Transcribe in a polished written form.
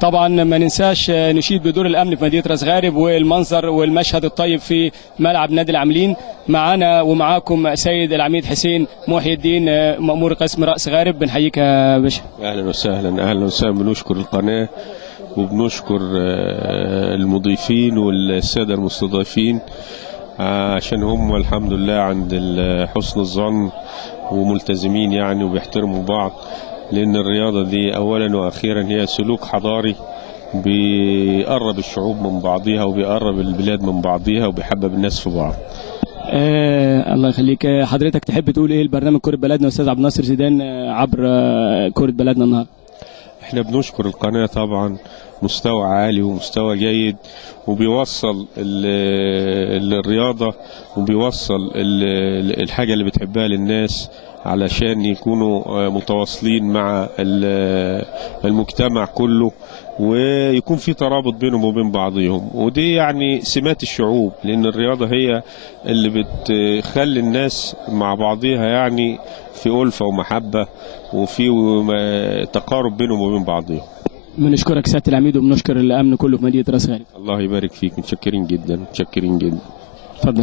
طبعا ما ننساش نشيد بدور الامن في مدينه راس غارب والمنظر والمشهد الطيب في ملعب نادي العاملين. معانا ومعاكم سيد العميد حسين محي الدين مأمور قسم راس غارب، بنحييك يا باشا. اهلا وسهلا. اهلا وسهلا. بنشكر القناه وبنشكر المضيفين والساده المستضيفين عشان هم الحمد لله عند حسن الظن وملتزمين يعني وبيحترموا بعض، لأن الرياضة دي أولا وأخيرا هي سلوك حضاري بيقرب الشعوب من بعضيها وبيقرب البلاد من بعضيها وبيحبب الناس في بعض. الله يخليك. حضرتك تحب تقول ايه البرنامج كرة بلدنا أستاذ عبد الناصر زيدان عبر كرة بلدنا النهارده؟ احنا بنشكر القناة طبعا، مستوى عالي ومستوى جيد وبيوصل الرياضة وبيوصل الحاجة اللي بتحبها للناس علشان يكونوا متواصلين مع المجتمع كله ويكون في ترابط بينهم وبين بعضهم، ودي يعني سمات الشعوب، لأن الرياضة هي اللي بتخلي الناس مع بعضها يعني في ألفة ومحبة وفي تقارب بينهم وبين بعضهم. بنشكرك سيادة العميد وبنشكر الأمن كله في مدينة راس غارب. الله يبارك فيك، متشكرين جدا متشكرين جدا.